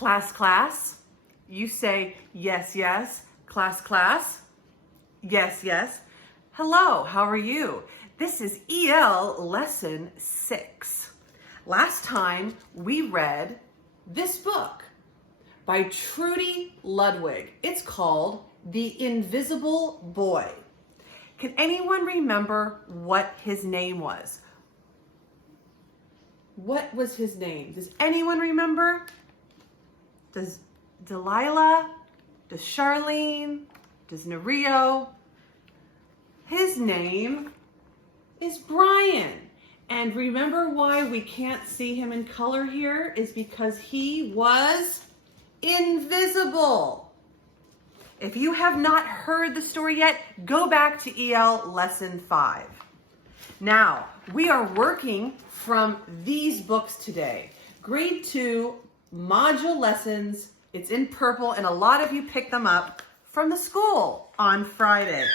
Class, class. You say yes, yes. Class, class. Yes, yes. Hello, how are you? This is EL Lesson 6. Last time we read this book by Trudy Ludwig. It's called The Invisible Boy. Can anyone remember what his name was? What was his name? Does anyone remember? Does Delilah? Does Charlene? Does Nerio? His name is Brian. And remember why we can't see him in color here is because he was invisible. If you have not heard the story yet, go back to EL Lesson 5. Now, we are working from these books today. Grade 2 module lessons. It's in purple, and a lot of you picked them up from the school on Friday.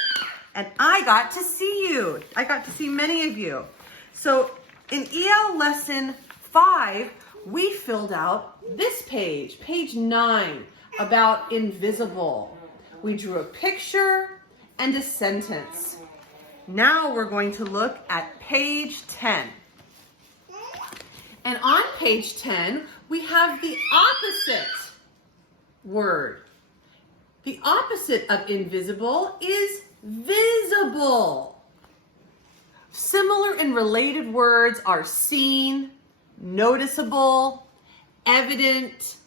And I got to see you. I got to see many of you. So in EL Lesson 5, we filled out this page, page 9, about invisible. We drew a picture and a sentence. Now we're going to look at page 10. And on page 10, we have the opposite word. The opposite of invisible is visible. Similar and related words are seen, noticeable, evident,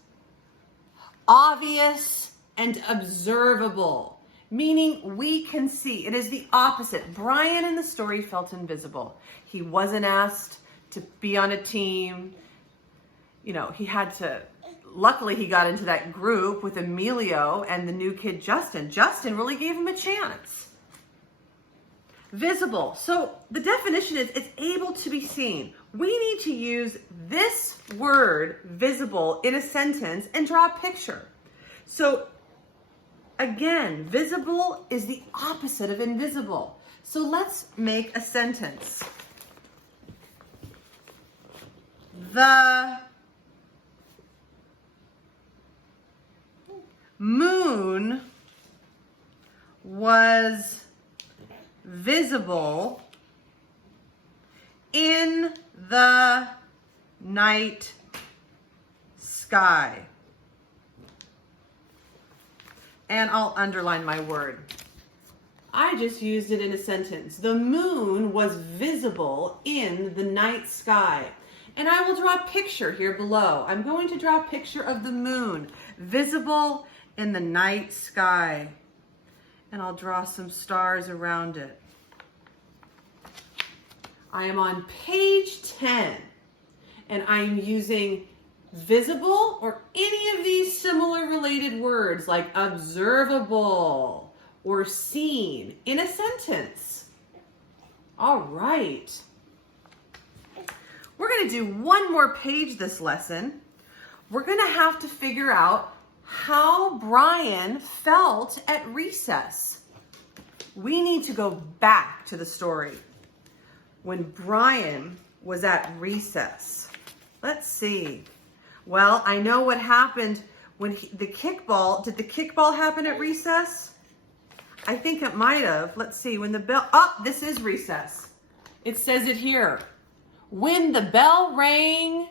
obvious, and observable, meaning we can see. It is the opposite. Brian in the story felt invisible. He wasn't asked to be on a team. You know, he had to, luckily he got into that group with Emilio and the new kid Justin. Justin really gave him a chance. Visible. So the definition is it's able to be seen. We need to use this word, visible, in a sentence and draw a picture. So again, visible is the opposite of invisible. So let's make a sentence. The moon was visible in the night sky. And I'll underline my word. I just used it in a sentence. The moon was visible in the night sky. And I will draw a picture here below. I'm going to draw a picture of the moon, visible in the night sky. And I'll draw some stars around it. I am on page 10, and I'm using visible or any of these similar related words like observable or seen in a sentence. All right. We're going to do one more page this lesson. We're going to have to figure out how Brian felt at recess. We need to go back to the story when Brian was at recess. Let's see. Well, I know what happened when the kickball, did the kickball happen at recess? I think it might have. Let's see, when the bell, this is recess. It says it here. When the bell rings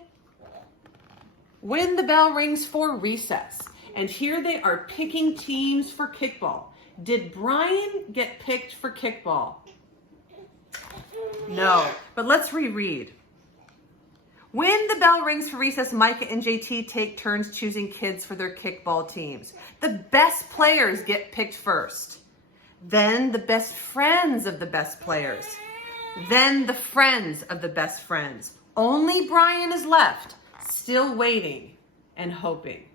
for recess. And here they are picking teams for kickball. Did Brian get picked for kickball? No, but let's reread. When the bell rings for recess, Micah and JT take turns choosing kids for their kickball teams. The best players get picked first. Then the best friends of the best players. Then the friends of the best friends. Only Brian is left, still waiting and hoping.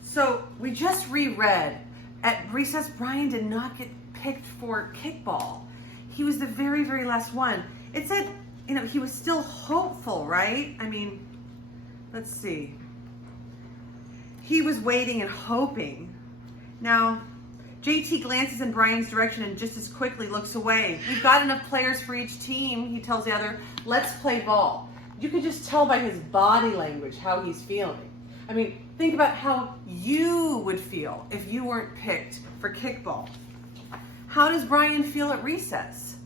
So we just reread. At recess, Brian did not get picked for kickball. He was the very, very last one. It said, you know, he was still hopeful, right? I mean, let's see. He was waiting and hoping. Now, JT glances in Brian's direction and just as quickly looks away. We've got enough players for each team, he tells the other. Let's play ball. You could just tell by his body language how he's feeling. I mean, think about how you would feel if you weren't picked for kickball. How does Brian feel at recess?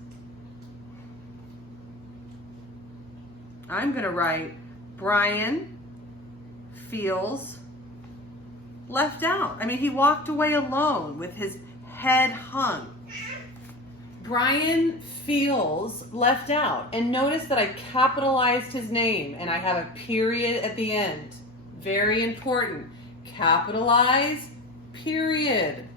I'm going to write, Brian feels left out. I mean, he walked away alone with his head hung. Brian feels left out. And notice that I capitalized his name and I have a period at the end. Very important. Capitalize, period.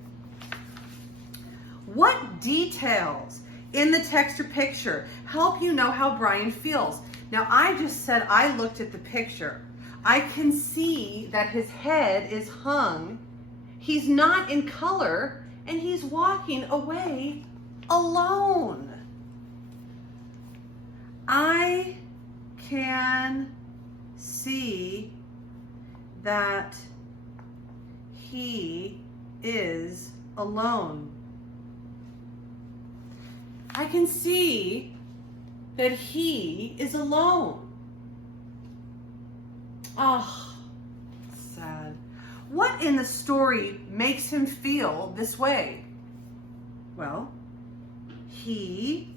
What details in the text or picture help you know how Brian feels? Now, I just said I looked at the picture. I can see that his head is hung. He's not in color, and he's walking away alone. I can see that he is alone. I can see that he is alone. Oh, sad. What in the story makes him feel this way? Well, he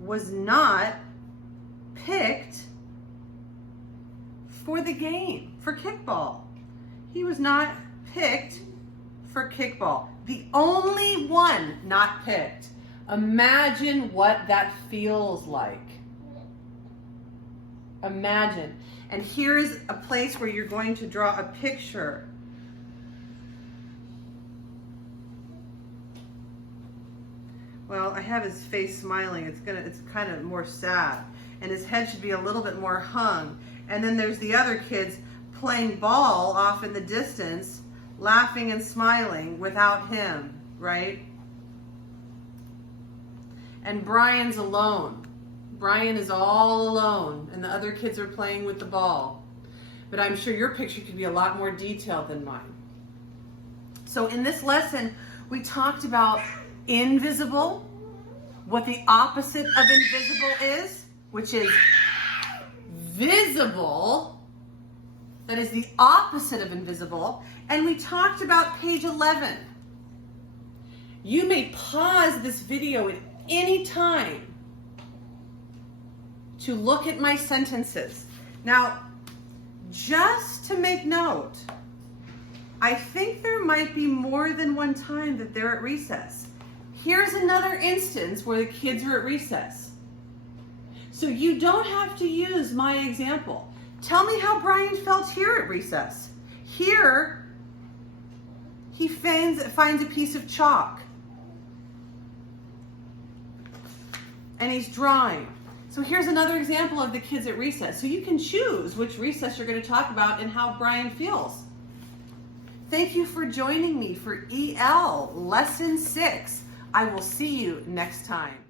was not picked for the game, for kickball. He was not picked for kickball. The only one not picked. Imagine what that feels like. Imagine. And here's a place where you're going to draw a picture. Well, I have his face smiling. It's kind of more sad. And his head should be a little bit more hung. And then there's the other kids playing ball off in the distance, laughing and smiling without him, right? And Brian's alone. Brian is all alone, and the other kids are playing with the ball. But I'm sure your picture could be a lot more detailed than mine. So in this lesson, we talked about invisible, what the opposite of invisible is, which is visible. That is the opposite of invisible. And we talked about page 11. You may pause this video at any time to look at my sentences. Now, just to make note, I think there might be more than one time that they're at recess. Here's another instance where the kids are at recess. So you don't have to use my example. Tell me how Brian felt here at recess. Here, he finds a piece of chalk. And he's drawing. So here's another example of the kids at recess. So you can choose which recess you're going to talk about and how Brian feels. Thank you for joining me for EL Lesson 6. I will see you next time.